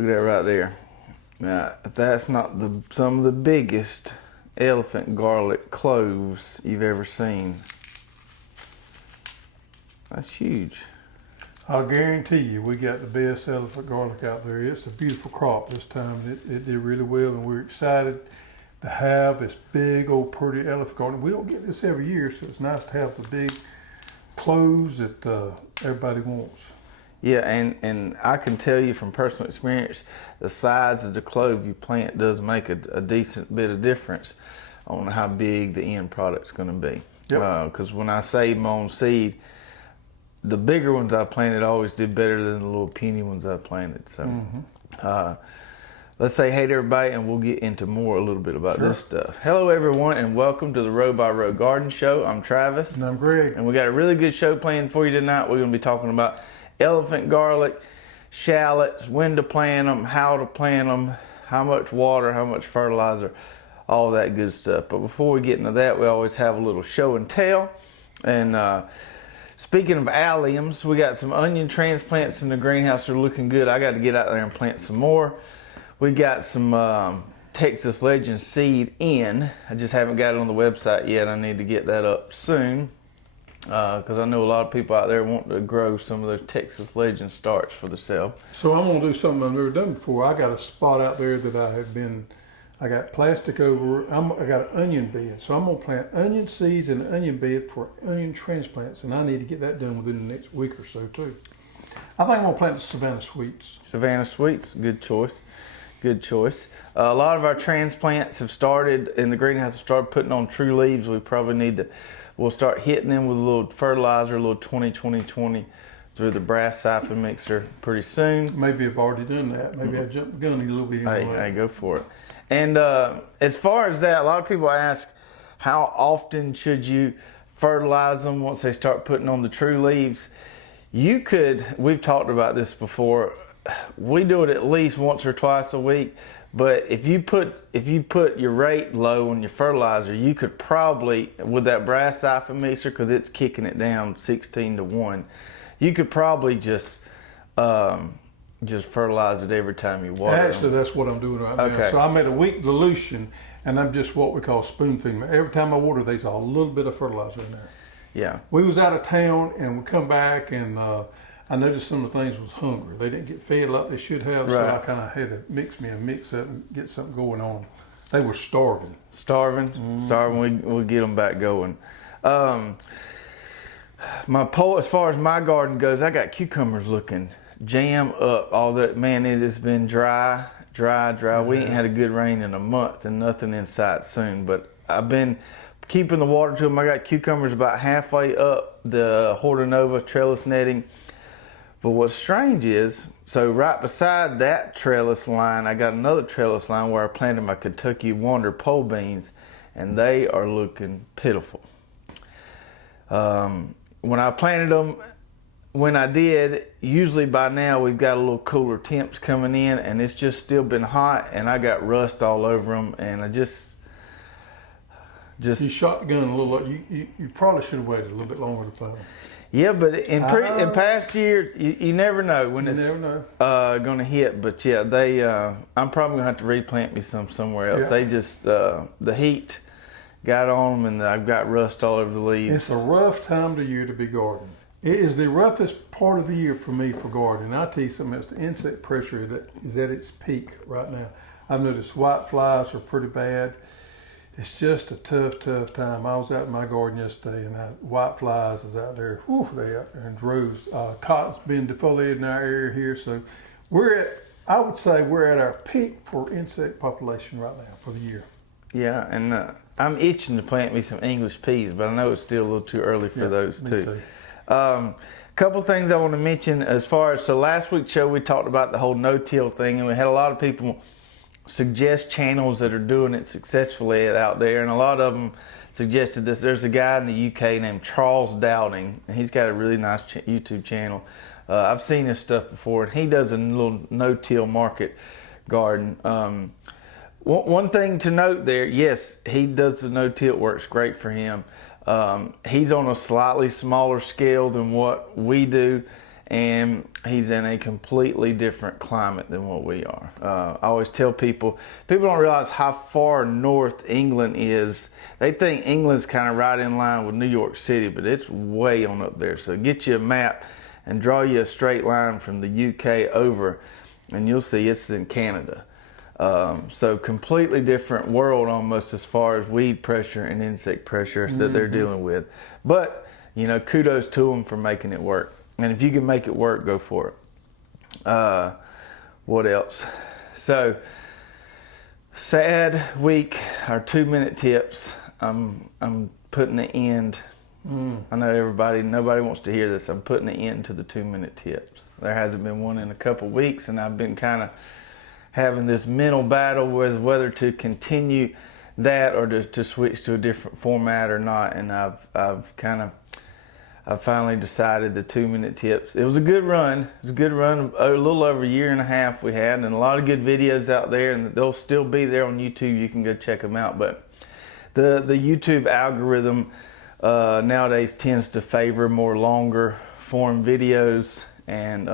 Look at that right there. Now, if that's not some of the biggest elephant garlic cloves you've ever seen. That's huge. I'll guarantee you we got the best elephant garlic out there. It's a beautiful crop this time. It did really well, and we're excited to have this big old pretty elephant garlic. We don't get this every year, so it's nice to have the big cloves that everybody wants. Yeah, and I can tell you from personal experience, the size of the clove you plant does make a decent bit of difference on how big the end product's going to be. Because when I save my own seed, the bigger ones I planted always did better than the little puny ones I planted. So let's say hey to everybody, and we'll get into a little bit about this stuff. Hello everyone, and welcome to the Row by Row Garden Show. I'm Travis. And I'm Greg. And we got a really good show planned for you tonight. We're going to be talking about elephant garlic, shallots, when to plant them, how to plant them, how much water, how much fertilizer, all that good stuff. But before we get into that, we always have a little show and tell. And speaking of alliums, we got some onion transplants in the greenhouse. They're looking good. I got to get out there and plant some more. We got some Texas Legend seed in. I just haven't got it on the website yet. I need to get that up soon because I know a lot of people out there want to grow some of those Texas Legend starts for themselves. So I'm going to do something I've never done before. I got a spot out there that I got plastic over. I got an onion bed. So I'm going to plant onion seeds in an onion bed for onion transplants. And I need to get that done within the next week or so too. I think I'm going to plant the Savannah Sweets. Savannah Sweets, good choice. Good choice. A lot of our transplants have started in the greenhouse, started putting on true leaves. We probably we'll start hitting them with a little fertilizer, a little 20-20-20 through the brass siphon mixer pretty soon. Maybe I've already done that. Maybe I jumped the gun a little bit. Hey, go for it. And as far as that, a lot of people ask, how often should you fertilize them once they start putting on the true leaves? We've talked about this before, we do it at least once or twice a week, but if you put your rate low on your fertilizer, you could probably, with that brass siphon mixer, because it's kicking it down 16-1, you could probably just fertilize it every time you water. Actually, that's what I'm doing right now. So I made a weak dilution, and I'm just what we call spoon feeding. Every time I water, there's a little bit of fertilizer in there. Yeah. We was out of town, and we come back, and I noticed some of the things was hungry. They didn't get fed like they should have, so I kind of had to mix up and get something going on. They were starving. Starving? Starving, we'll get them back going. As far as my garden goes, I got cucumbers looking jam up. All that, man, it has been dry. We ain't had a good rain in a month and nothing in sight soon, but I've been keeping the water to them. I got cucumbers about halfway up the Hortonova trellis netting. But what's strange is, so right beside that trellis line, I got another trellis line where I planted my Kentucky Wonder pole beans, and they are looking pitiful. When I planted them, when I did, usually by now we've got a little cooler temps coming in, and it's just still been hot, and I got rust all over them, and I just you shot the gun a little. You probably should have waited a little bit longer to plant them. Yeah, but in past years, you never know when it's going to hit. But yeah, I'm probably going to have to replant me somewhere else. Yeah. They just, the heat got on them, and I've got rust all over the leaves. It's a rough time of the year to be gardening. It is the roughest part of the year for me for gardening. I'll tell you something else. The insect pressure that is at its peak right now. I've noticed white flies are pretty bad. It's just a tough time. I was out in my garden yesterday, and white flies is out there. Whew, they out there in droves. Cotton's been defoliated in our area here, so I would say we're at our peak for insect population right now for the year. Yeah, and I'm itching to plant me some English peas, but I know it's still a little too early for those too. Couple things I want to mention as far as, so last week's show we talked about the whole no-till thing, and we had a lot of people suggest channels that are doing it successfully out there, and a lot of them suggested this. There's a guy in the UK named Charles Dowding, and he's got a really nice YouTube channel. I've seen his stuff before, and he does a little no-till market garden. One thing to note there, yes, he does the no-till, works great for him. He's on a slightly smaller scale than what we do, and he's in a completely different climate than what we are. I always tell people don't realize how far north England is. They think England's kind of right in line with New York City, but it's way on up there. So get you a map and draw you a straight line from the UK over, and you'll see it's in Canada. So completely different world almost as far as weed pressure and insect pressure that they're dealing with. But, you know, kudos to them for making it work. And if you can make it work, go for it. What else? So, sad week, our 2-minute tips. I'm putting an end. I know nobody wants to hear this. I'm putting an end to the 2-minute tips. There hasn't been one in a couple weeks, and I've been kind of having this mental battle with whether to continue that or to switch to a different format or not. And I've finally decided the 2-minute tips. It was a good run. It was a good run. A little over a year and a half we had, and a lot of good videos out there, and they'll still be there on YouTube. You can go check them out. But the YouTube algorithm nowadays tends to favor more longer form videos, and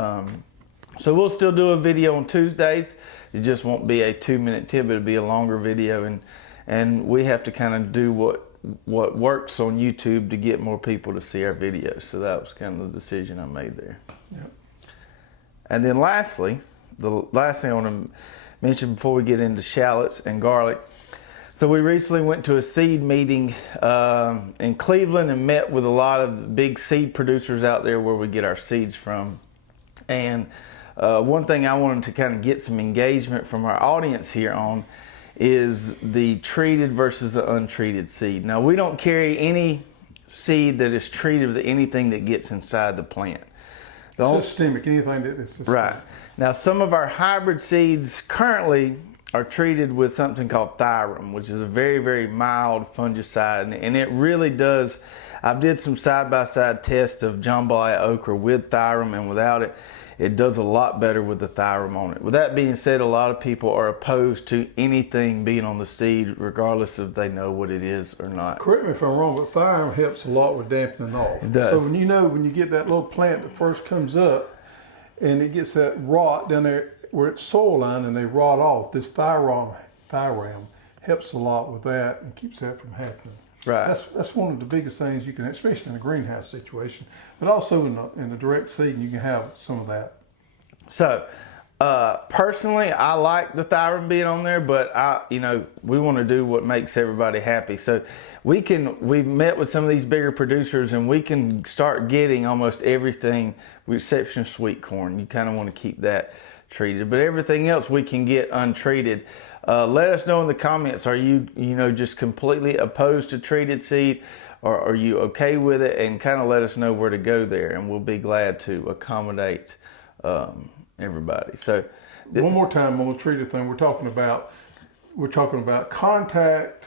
so we'll still do a video on Tuesdays. It just won't be a 2-minute tip. It'll be a longer video, and we have to kind of do what works on YouTube to get more people to see our videos. So that was kind of the decision I made there. Yep. And then lastly, the last thing I want to mention before we get into shallots and garlic. So we recently went to a seed meeting in Cleveland and met with a lot of the big seed producers out there where we get our seeds from. And one thing I wanted to kind of get some engagement from our audience here on is the treated versus the untreated seed. Now, we don't carry any seed that is treated with anything that gets inside the plant. Systemic, anything that is systemic. Right. Now, some of our hybrid seeds currently are treated with something called Thyrum, which is a very, very mild fungicide. And it really does, I've did some side-by-side tests of jambalaya okra with Thyrum and without it. It does a lot better with the Thyrum on it. With that being said, a lot of people are opposed to anything being on the seed, regardless if they know what it is or not. Correct me if I'm wrong, but Thyrum helps a lot with dampening off. It does. So when you get that little plant that first comes up, and it gets that rot down there where it's soil line and they rot off, this Thyrum helps a lot with that and keeps that from happening. Right. That's one of the biggest things you can, especially in a greenhouse situation, but also in the direct seeding, you can have some of that. So, personally, I like the Thyrum being on there, but we want to do what makes everybody happy. So we've met with some of these bigger producers, and we can start getting almost everything with exception of sweet corn. You kind of want to keep that treated, but everything else we can get untreated. Let us know in the comments, are you just completely opposed to treated seed, or are you okay with it? And kind of let us know where to go there, and we'll be glad to accommodate everybody. So one more time on the treated thing, we're talking about contact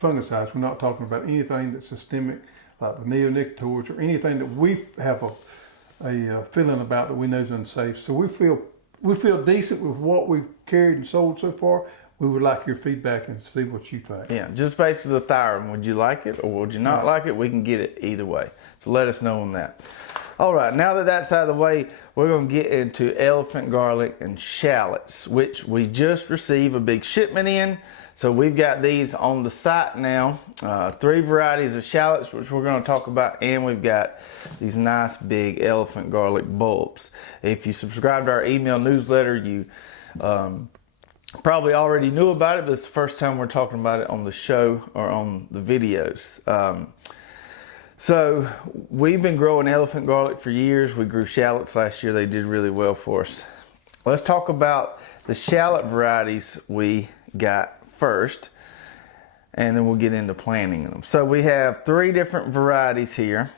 fungicides. We're not talking about anything that's systemic, like the neonicotinoids or anything that we have a feeling about that we know is unsafe. So we feel decent with what we've carried and sold so far. We would like your feedback and see what you think. Yeah, just basically the Thyrum. Would you like it or would you not like it? We can get it either way. So let us know on that. All right, now that that's out of the way, we're going to get into elephant garlic and shallots, which we just received a big shipment in. So we've got these on the site now, 3 varieties of shallots, which we're going to talk about, and we've got these nice big elephant garlic bulbs. If you subscribe to our email newsletter, you probably already knew about it, but it's the first time we're talking about it on the show or on the videos. So we've been growing elephant garlic for years. We grew shallots last year. They did really well for us. Let's talk about the shallot varieties we got first, and then we'll get into planting them. So we have 3 different varieties here,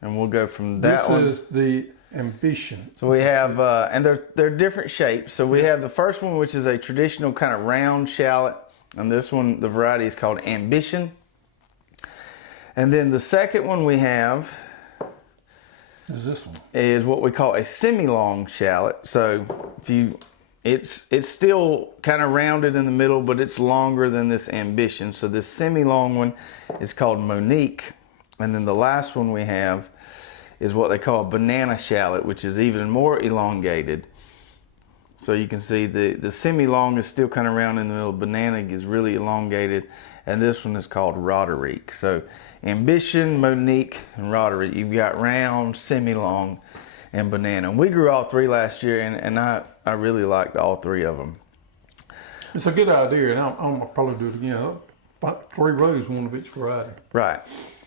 and we'll go from that one. This is the Ambition. So we have, and they're different shapes. So we have the first one, which is a traditional kind of round shallot, and this one, the variety is called Ambition. And then the second one we have is this one. Is what we call a semi-long shallot. So it's still kind of rounded in the middle, but it's longer than this Ambition. So this semi-long one is called Monique. And then the last one we have is what they call a banana shallot, which is even more elongated. So you can see the semi-long is still kind of round in the middle. Banana is really elongated. And this one is called Roderick. So Ambition, Monique, and Roderick. You've got round, semi-long, and banana. And we grew all three last year, and I really liked all three of them. It's a good idea, and I'm gonna probably do it again. About 3 rows, one of each variety. Right,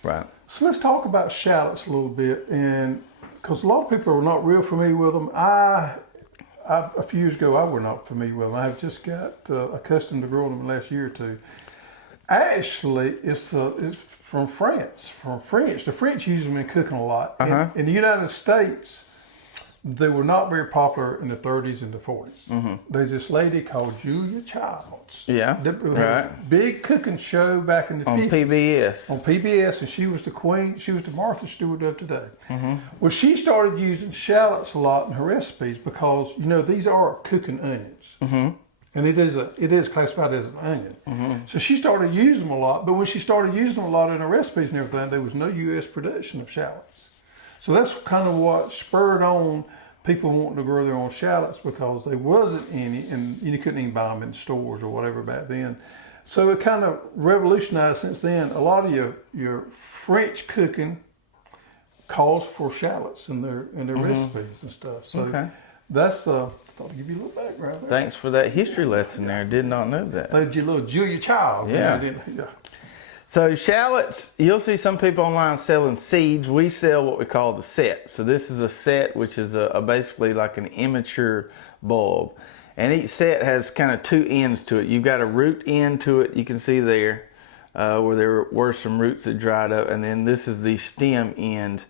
right. So let's talk about shallots a little bit, and because a lot of people are not real familiar with them. A few years ago, I was not familiar with them. I've just got accustomed to growing them the last year or two. Actually, it's from France. From French, the French use them in cooking a lot. In the United States, they were not very popular in the 30s and the 40s. There's this lady called Julia Childs. Yeah, right. Big cooking show back in the 50s. PBS. On PBS, and she was the queen. She was the Martha Stewart of today. Well, she started using shallots a lot in her recipes because, you know, these are cooking onions. And it is classified as an onion. So she started using them a lot. But when she started using them a lot in her recipes and everything, there was no U.S. production of shallots. So that's kind of what spurred on people wanting to grow their own shallots, because there wasn't any, and you couldn't even buy them in stores or whatever back then. So it kind of revolutionized since then. A lot of your French cooking calls for shallots in their recipes and stuff. So that's thought I'd give you a little background there. Thanks for that history lesson there. I did not know that. They did a little Julia Childs. Yeah. So shallots, you'll see some people online selling seeds. We sell what we call the set. So this is a set, which is basically like an immature bulb. And each set has kind of 2 ends to it. You've got a root end to it, you can see there, where there were some roots that dried up. And then this is the stem end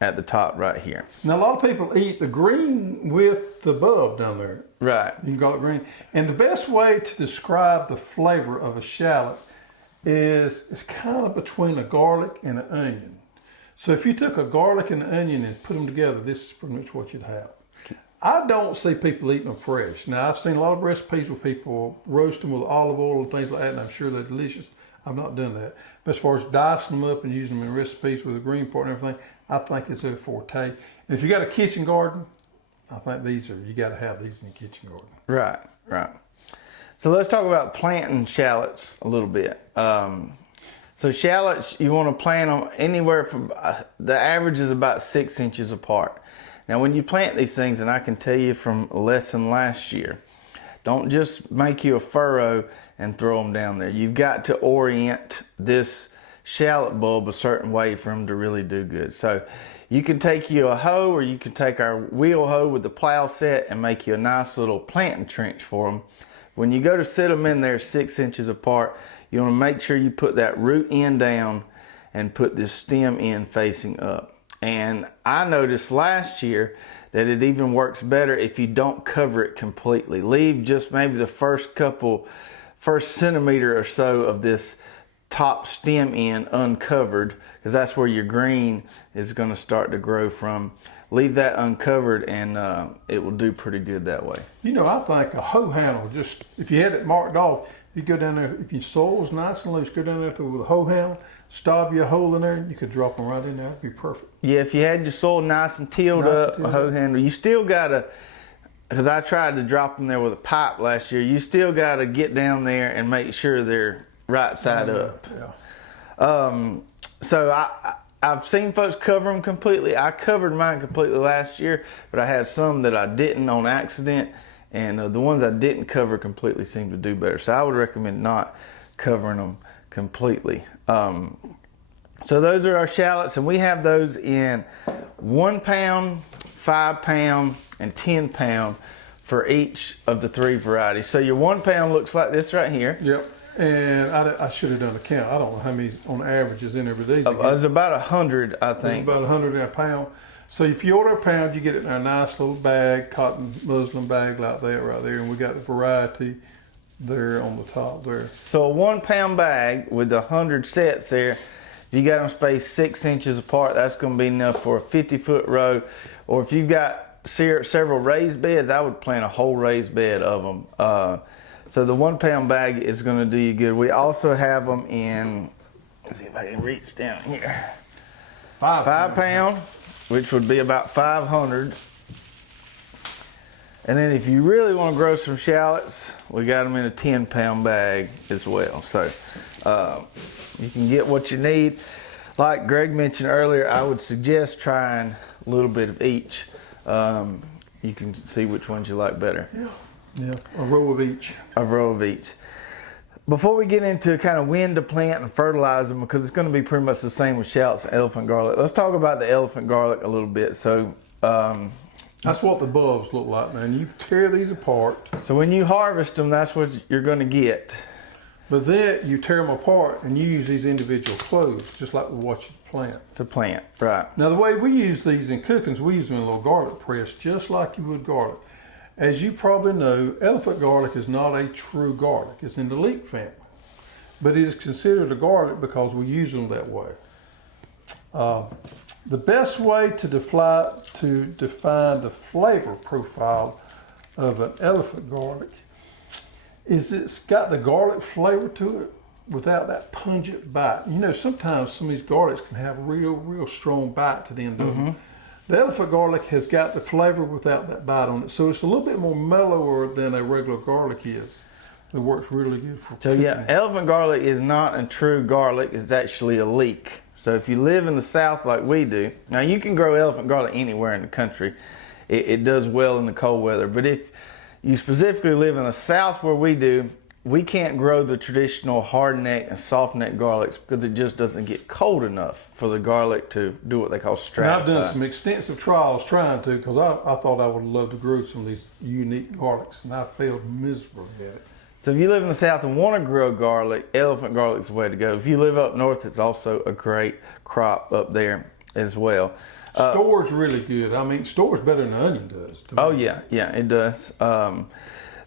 at the top right here. Now, a lot of people eat the green with the bulb down there. Right. You can call it green. And the best way to describe the flavor of a shallot is it's kind of between a garlic and an onion. So if you took a garlic and an onion and put them together, this is pretty much what you'd have. I don't see people eating them fresh. Now, I've seen a lot of recipes where people roast them with olive oil and things like that, and I'm sure they're delicious. I've not done that. But as far as dicing them up and using them in recipes with the green part and everything, I think it's their forte. And if you got a kitchen garden, I think you got to have these in your kitchen garden. Right, right. So let's talk about planting shallots a little bit. So shallots, you want to plant them anywhere from, the average is about 6 inches apart. Now when you plant these things, and I can tell you from a lesson last year, don't just make you a furrow and throw them down there. You've got to orient this shallot bulb a certain way for them to really do good. So you can take you a hoe, or you can take our wheel hoe with the plow set and make you a nice little planting trench for them. When you go to sit them in there 6 inches apart, you want to make sure you put that root end down and put this stem end facing up. And I noticed last year that it even works better if you don't cover it completely. Leave just maybe the first centimeter or so of this top stem end uncovered, because that's where your green is going to start to grow from. Leave that uncovered, and it will do pretty good that way. You know, I think a hoe handle, just if you had it marked off, you go down there, if your soil was nice and loose, go down there with a hoe handle, stab you a hole in there, and you could drop them right in there. It'd be perfect. Yeah, if you had your soil nice and tilled up, a hoe handle, you still got to, because I tried to drop them there with a pipe last year, you still got to get down there and make sure they're right side up. Yeah. So I've seen folks cover them completely. I covered mine completely last year, but I had some that I didn't on accident, and the ones I didn't cover completely seemed to do better. So I would recommend not covering them completely. So those are our shallots, and we have those in 1 pound, 5 pound, and 10 pound for each of the 3 varieties. So your 1 pound looks like this right here. Yep. And I should have done a count. I don't know how many on average is in every day. It's about 100, I think. It's about 100 in a pound. So if you order a pound, you get it in a nice little bag, cotton muslin bag like that right there. And we got the variety there on the top there. So a 1 pound bag with 100 sets there, if you got them spaced 6 inches apart, that's going to be enough for a 50-foot row. Or if you've got several raised beds, I would plant a whole raised bed of them. So the 1 pound bag is going to do you good. We also have them in, let's see if I can reach down here. 5 pound, which would be about 500. And then if you really want to grow some shallots, we got them in a 10-pound bag as well. So you can get what you need. Like Greg mentioned earlier, I would suggest trying a little bit of each. You can see which ones you like better. Yeah, a row of each. A row of each. Before we get into kind of when to plant and fertilize them, because it's going to be pretty much the same with shallots and elephant garlic, let's talk about the elephant garlic a little bit. So that's what the bulbs look like, man. You tear these apart. So when you harvest them, that's what you're going to get. But then you tear them apart and you use these individual cloves, just like we watch you plant. To plant, right. Now the way we use these in cookings, we use them in a little garlic press, just like you would garlic. As you probably know, elephant garlic is not a true garlic. It's in the leek family. But it is considered a garlic because we use them that way. The best way to define the flavor profile of an elephant garlic is it's got the garlic flavor to it without that pungent bite. You know, sometimes some of these garlics can have a real strong bite to the end of them. The elephant garlic has got the flavor without that bite on it, so it's a little bit more mellower than a regular garlic is. It works really good for So cooking. yeah, elephant garlic is not a true garlic, it's actually a leek. So if you live in the South like we do, now you can grow elephant garlic anywhere in the country. It does well in the cold weather, but if you specifically live in the South where we do, we can't grow the traditional hard neck and soft neck garlics because it just doesn't get cold enough for the garlic to do what they call stratify. And I've done some extensive trials trying to, because I thought I would love to grow some of these unique garlics, and I failed miserably at it. So if you live in the South and want to grow garlic, elephant garlic is the way to go. If you live up north, it's also a great crop up there as well. Store's really good. I mean, store's better than onion does. To me. Oh yeah, it does.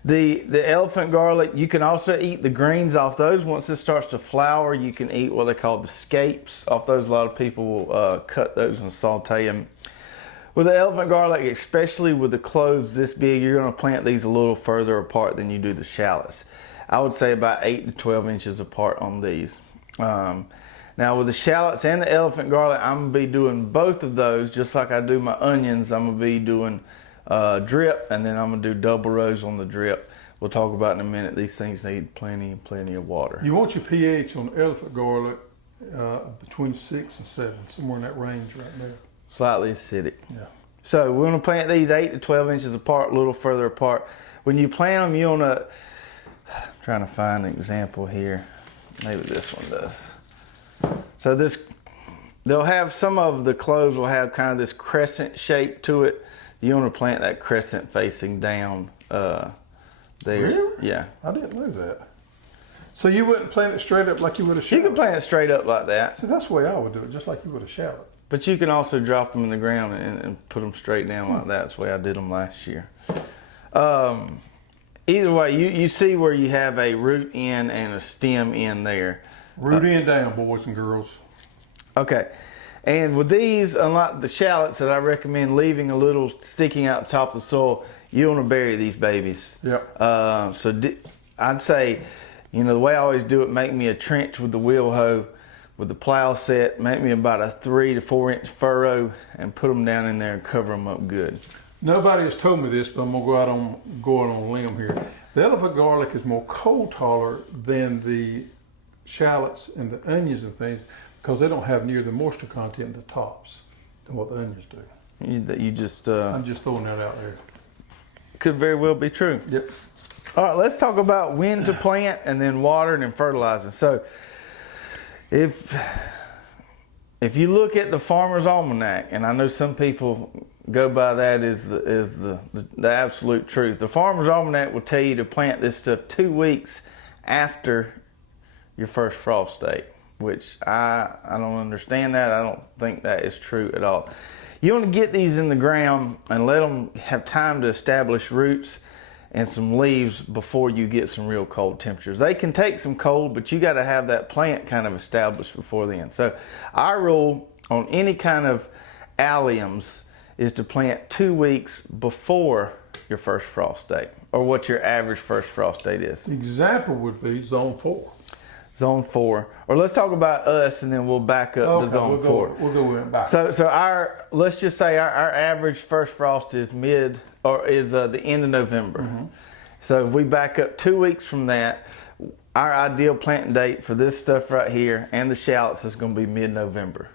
The elephant garlic, you can also eat the greens off those. Once it starts to flower, you can eat what they call the scapes off those. A lot of people will cut those and saute them. With the elephant garlic, especially with the cloves this big, you're going to plant these a little further apart than you do the shallots. I would say about 8 to 12 inches apart on these. Now with the shallots and the elephant garlic, I'm going to be doing both of those just like I do my onions. I'm going to be doing drip, and then I'm going to do double rows on the drip. We'll talk about in a minute. These things need plenty of water. You want your pH on elephant garlic between 6 and 7, somewhere in that range right there. Slightly acidic. Yeah. So we're going to plant these 8 to 12 inches apart, a little further apart. When you plant them, you want to, trying to find an example here. Maybe this one does. So they'll have, some of the cloves will have kind of this crescent shape to it. You want to plant that crescent facing down there. Really? Yeah. I didn't know that. So you wouldn't plant it straight up like you would a You shallot? can plant it straight up like that. See, that's the way I would do it, just like you would a shallot. But you can also drop them in the ground and put them straight down like that. That's the way I did them last year. Either way, you see where you have a root end and a stem end there. Root end down, boys and girls. Okay. And with these, unlike the shallots that I recommend leaving a little sticking out the top of the soil, you want to bury these babies. Yep. I'd say, the way I always do it, make me a trench with the wheel hoe, with the plow set, make me about a 3 to 4 inch furrow and put them down in there and cover them up good. Nobody has told me this, but I'm going to go out on a limb here. The elephant garlic is more cold tolerant than the shallots and the onions and things because they don't have near the moisture content in the tops than what the onions do. You just... I'm just throwing that out there. Could very well be true. Yep. All right, let's talk about when to plant and then watering and fertilizing. So if you look at the Farmer's Almanac, and I know some people go by that as the absolute truth. The Farmer's Almanac will tell you to plant this stuff 2 weeks after your first frost date, which I don't understand that. I don't think that is true at all. You want to get these in the ground and let them have time to establish roots and some leaves before you get some real cold temperatures. They can take some cold, but you got to have that plant kind of established before then. So our rule on any kind of alliums is to plant 2 weeks before your first frost date, or what your average first frost date is. The example would be zone 4. Zone 4. Or let's talk about us, and then we'll back up to Zone 4. We'll go in back. So our, let's just say our average first frost is the end of November. Mm-hmm. So if we back up 2 weeks from that, our ideal planting date for this stuff right here and the shallots is going to be mid-November.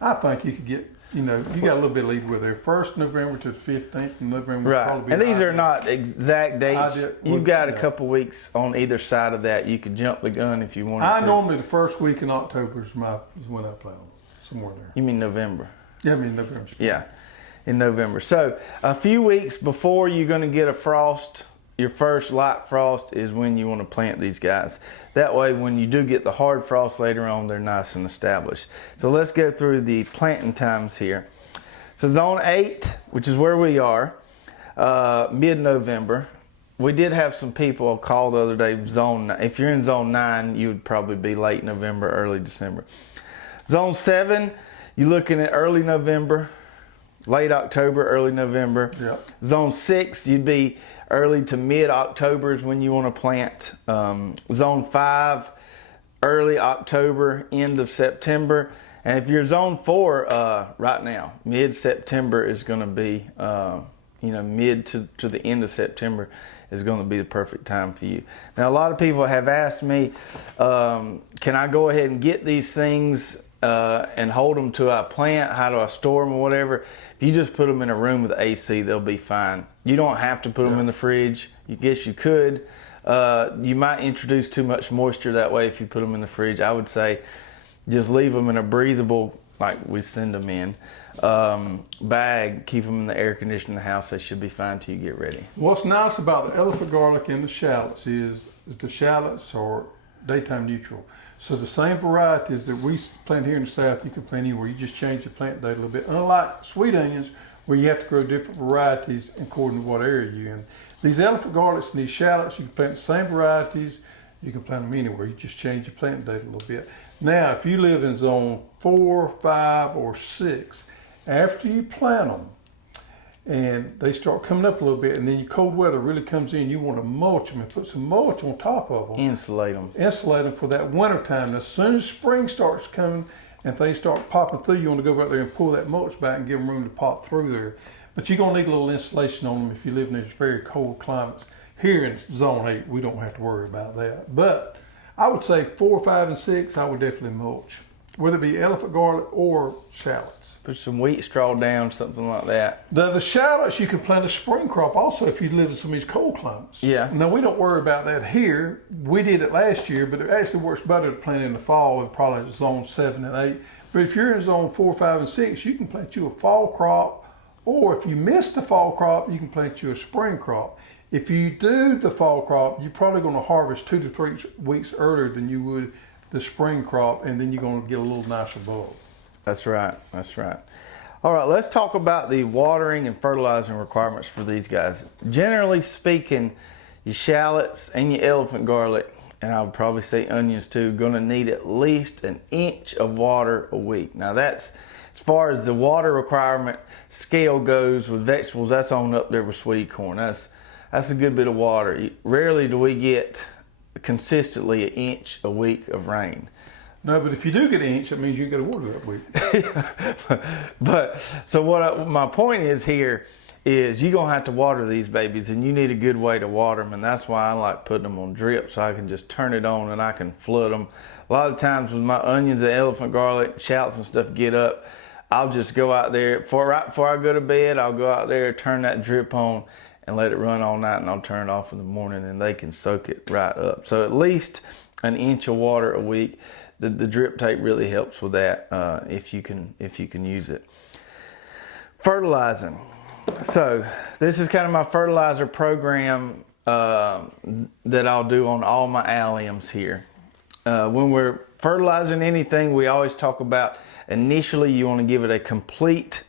I think you could get, you got a little bit of lead with there. 1st November to the 15th of November. Right, and these are not exact dates. You've got a couple weeks on either side of that. You could jump the gun if you wanted to. Normally the first week in October is when I plant them, somewhere there. You mean November? Yeah, I mean November. Yeah, in November. So a few weeks before you're going to get a frost, your first light frost is when you want to plant these guys. That way, when you do get the hard frost later on, they're nice and established. So let's go through the planting times here. So Zone 8, which is where we are, mid-November. We did have some people call the other day if you're in Zone 9, you would probably be late November, early December. Zone 7, you're looking at early November, late October, early November. Yep. Zone 6, you'd be early to mid-October is when you want to plant. Zone 5, early October, end of September. And if you're Zone 4 right now, mid-September is going to be, mid to the end of September is going to be the perfect time for you. Now, a lot of people have asked me, can I go ahead and get these things and hold them till I plant? How do I store them or whatever? If you just put them in a room with AC, they'll be fine. You don't have to put them in the fridge. You guess you could. You might introduce too much moisture that way if you put them in the fridge. I would say just leave them in a breathable, like we send them in, bag. Keep them in the air conditioning house. They should be fine till you get ready. What's nice about the elephant garlic and the shallots is the shallots are daytime neutral. So the same varieties that we plant here in the South, you can plant anywhere. You just change the plant date a little bit. Unlike sweet onions, where you have to grow different varieties according to what area you're in. These elephant garlics and these shallots, you can plant the same varieties. You can plant them anywhere. You just change your plant date a little bit. Now, if you live in Zone 4, 5, or 6, after you plant them, and they start coming up a little bit, and then your cold weather really comes in, you want to mulch them and put some mulch on top of them. Insulate them. Insulate them for that winter time. As soon as spring starts coming and things start popping through, you want to go back there and pull that mulch back and give them room to pop through there. But you're going to need a little insulation on them if you live in these very cold climates. Here in Zone 8, we don't have to worry about that. But I would say 4, 5, and 6, I would definitely mulch, whether it be elephant garlic or shallots. Put some wheat straw down, something like that. The shallots, you can plant a spring crop also if you live in some of these cold climates. Yeah. Now, we don't worry about that here. We did it last year, but it actually works better to plant in the fall and probably Zone 7 and 8. But if you're in Zone 4, 5, and 6, you can plant you a fall crop, or if you miss the fall crop, you can plant you a spring crop. If you do the fall crop, you're probably going to harvest 2 to 3 weeks earlier than you would the spring crop, and then you're going to get a little nicer bulb. That's right. That's right. All right, let's talk about the watering and fertilizing requirements for these guys. Generally speaking, your shallots and your elephant garlic, and I would probably say onions too, going to need at least an inch of water a week. Now that's, as far as the water requirement scale goes with vegetables, that's on up there with sweet corn. That's a good bit of water. Rarely do we get consistently an inch a week of rain. No, but if you do get an inch, that means you get a water that week. But so my point is here is you're gonna have to water these babies, and you need a good way to water them, and that's why I like putting them on drip, so I can just turn it on and I can flood them. A lot of times with my onions and elephant garlic, shallots and stuff get up, I'll just go out there right before I go to bed. I'll go out there, turn that drip on, and let it run all night, and I'll turn it off in the morning, and they can soak it right up. So at least an inch of water a week. The drip tape really helps with that if you can use it. Fertilizing. So this is kind of my fertilizer program that I'll do on all my alliums here. When we're fertilizing anything, we always talk about initially you want to give it a complete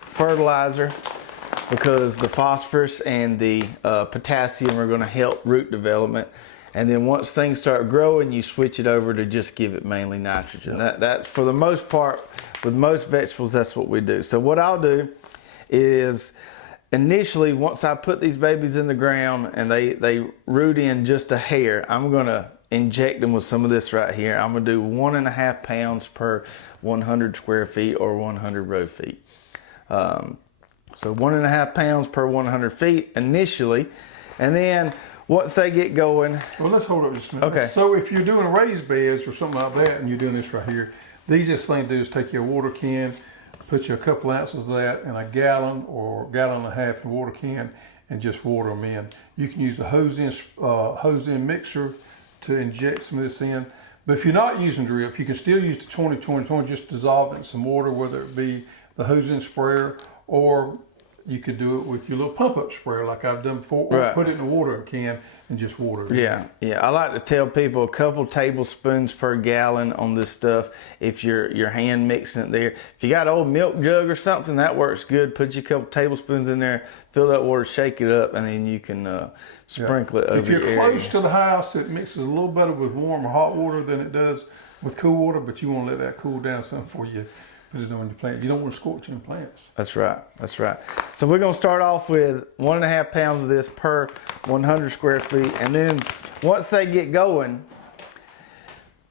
fertilizer, because the phosphorus and the potassium are going to help root development. And then once things start growing, you switch it over to just give it mainly nitrogen. That's for the most part, with most vegetables, that's what we do. So what I'll do is initially, once I put these babies in the ground and they root in just a hair, I'm gonna inject them with some of this right here. I'm gonna do 1.5 pounds per 100 square feet or 100 row feet. So 1.5 pounds per 100 feet initially, and then once they get going. Well, let's hold up just a minute. Okay. So if you're doing raised beds or something like that, and you're doing this right here, the easiest thing to do is take your water can, put you a couple ounces of that in a gallon or gallon and a half in a water can, and just water them in. You can use the hose in mixer to inject some of this in. But if you're not using drip, you can still use the 20-20-20, just dissolve it in some water, whether it be the hose in sprayer, or you could do it with your little pump up sprayer like I've done before, or put it in a water can and just water it. Yeah. I like to tell people a couple tablespoons per gallon on this stuff if you're hand mixing it there. If you got an old milk jug or something, that works good. Put your couple tablespoons in there, fill that water, shake it up, and then you can sprinkle it over If you're your close area. to the house, it mixes a little better with warm or hot water than it does with cool water, but you want to let that cool down some before you put it on your plant. You don't want to scorch your plants. That's right. So we're going to start off with 1.5 pounds of this per 100 square feet. And then once they get going,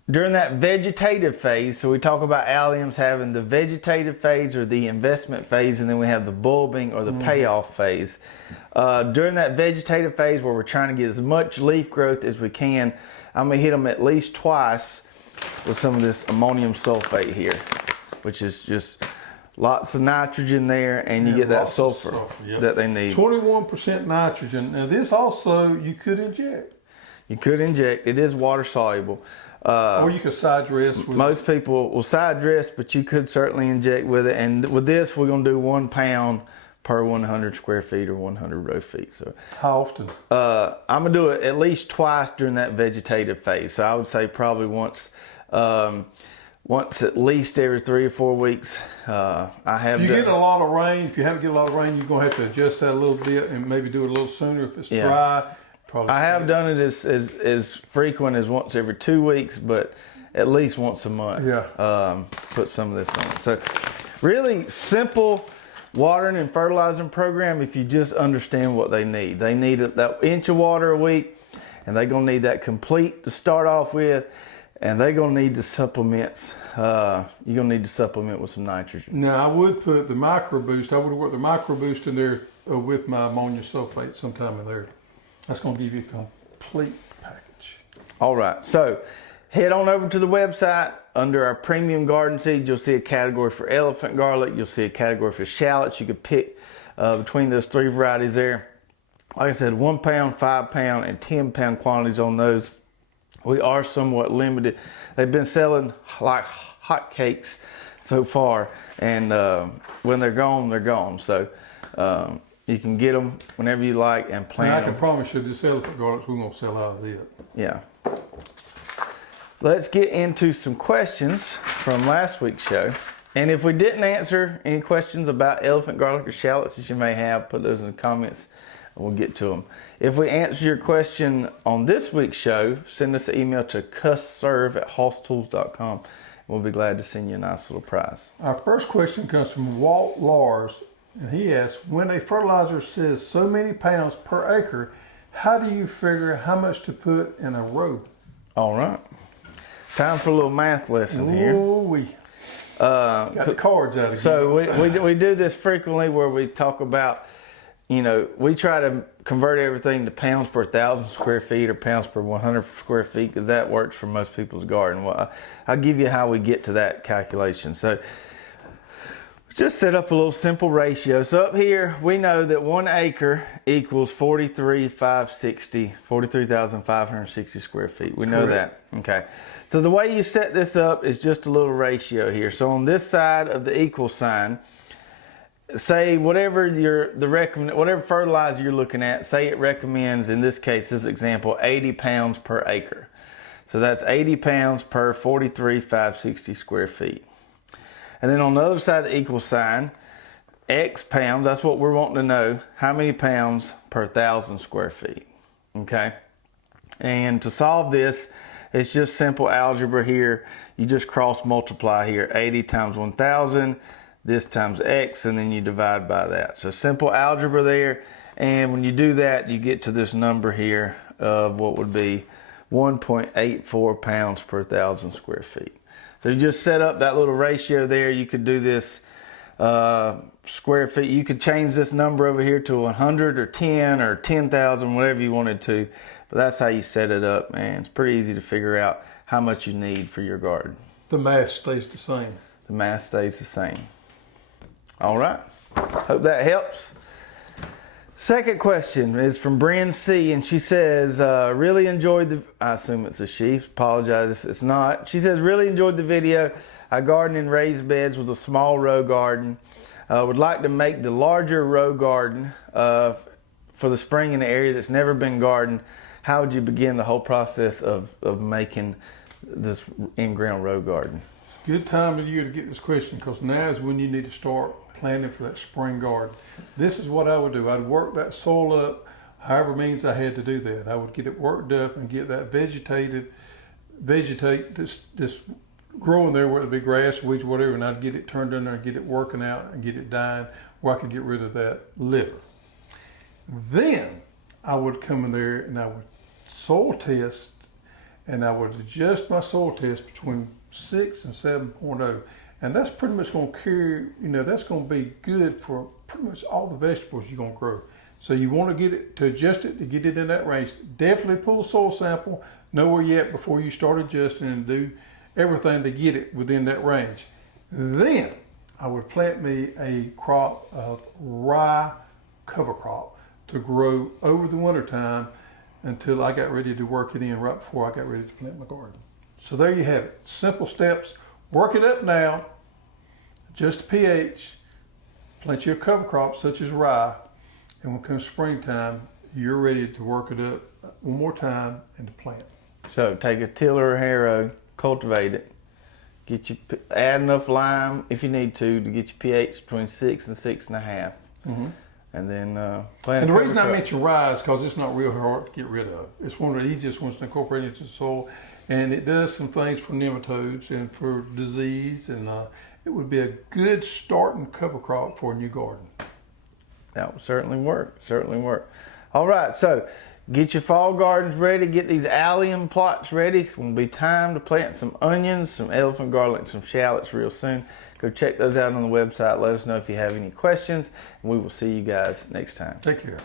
during that vegetative phase, so we talk about alliums having the vegetative phase or the investment phase, and then we have the bulbing or the payoff phase. During that vegetative phase where we're trying to get as much leaf growth as we can, I'm going to hit them at least twice with some of this ammonium sulfate here, which is just lots of nitrogen there, and you get that sulfur that they need. 21% nitrogen. Now this also you could inject. You could inject. It is water soluble. Or you could side dress with Most people will side dress, but you could certainly inject with it. And with this, we're going to do 1 pound per 100 square feet or 100 row feet. So How often? I'm going to do it at least twice during that vegetative phase. So I would say probably once at least every 3 or 4 weeks. I have. If you get a lot of rain, if you haven't get a lot of rain, you're going to have to adjust that a little bit and maybe do it a little sooner. If it's dry, probably. I have done it as frequent as once every 2 weeks, but at least once a month. Put some of this on. So really simple watering and fertilizing program if you just understand what they need. They need that inch of water a week, and they're going to need that complete to start off with. And they're going to need the supplements. You're going to need to supplement with some nitrogen. Now, I would put the micro boost. I would work the micro boost in there with my ammonium sulfate sometime in there. That's going to give you a complete package. All right. So head on over to the website. Under our premium garden seeds, you'll see a category for elephant garlic. You'll see a category for shallots. You could pick between those 3 varieties there. Like I said, 1 pound, 5 pound, and 10 pound quantities on those. We are somewhat limited. They've been selling like hotcakes so far, and when they're gone, they're gone. So you can get them whenever you like and plant them. And I can promise you, this elephant garlic, we're going to sell out of it. Yeah. Let's get into some questions from last week's show. And if we didn't answer any questions about elephant garlic or shallots that you may have, put those in the comments and we'll get to them. If we answer your question on this week's show, send us an email to cusserve@hosstools.com. We'll be glad to send you a nice little prize. Our first question comes from Walt Lars, and he asks, when a fertilizer says so many pounds per acre, how do you figure how much to put in a row? All right. Time for a little math lesson here. We got the cards out again. So we do this frequently where we talk about, we try to convert everything to pounds per 1,000 square feet or pounds per 100 square feet because that works for most people's garden. Well, I'll give you how we get to that calculation. So just set up a little simple ratio. So up here, we know that 1 acre equals 43,560 square feet. We know that. Okay. So the way you set this up is just a little ratio here. So on this side of the equal sign, say whatever whatever fertilizer you're looking at, say it recommends, in this case, this example, 80 pounds per acre. So that's 80 pounds per 43,560 square feet. And then on the other side of the equal sign, X pounds, that's what we're wanting to know, how many pounds per 1,000 square feet, okay? And to solve this, it's just simple algebra here. You just cross multiply here, 80 times 1,000, this times X, and then you divide by that. So simple algebra there. And when you do that, you get to this number here of what would be 1.84 pounds per 1,000 square feet. So you just set up that little ratio there. You could do this square feet. You could change this number over here to 100 or 10 or 10,000, whatever you wanted to. But that's how you set it up, man. It's pretty easy to figure out how much you need for your garden. The mass stays the same. The mass stays the same. All right. Hope that helps. Second question is from Bryn C, and she says, really enjoyed the, I assume it's a she, apologize if it's not. She says, really enjoyed the video. I garden in raised beds with a small row garden. Would like to make the larger row garden for the spring in the area that's never been gardened. How would you begin the whole process of making this in-ground row garden? Good time of year to get this question, because now is when you need to start planning for that spring garden. This is what I would do. I'd work that soil up, however means I had to do that. I would get it worked up and get that vegetate this growing there, whether it be grass, weeds, whatever, and I'd get it turned in there and get it working out and get it dying where I could get rid of that litter. Then I would come in there and I would soil test, and I would adjust my soil test between 6 and 7.0. And that's pretty much going to carry, that's going to be good for pretty much all the vegetables you're going to grow. So you want to get it, to adjust it, to get it in that range. Definitely pull a soil sample, know where you're at before you start adjusting, and do everything to get it within that range. Then I would plant me a crop of rye cover crop to grow over the winter time until I got ready to work it in right before I got ready to plant my garden. So there you have it. Simple steps. Work it up now. Adjust the pH. Plant your cover crops such as rye. And when it comes springtime, you're ready to work it up one more time and to plant. So take a tiller or harrow, cultivate it. Add enough lime if you need to get your pH between 6 and 6.5. Mm-hmm. And then plant. And the reason I mention rye is because it's not real hard to get rid of. It's one of the easiest ones to incorporate into the soil, and it does some things for nematodes and for disease, and it would be a good starting cover crop for a new garden. That would certainly work. Certainly work. All right, so get your fall gardens ready. Get these allium plots ready. It will be time to plant some onions, some elephant garlic, some shallots real soon. Go check those out on the website. Let us know if you have any questions, and we will see you guys next time. Take care.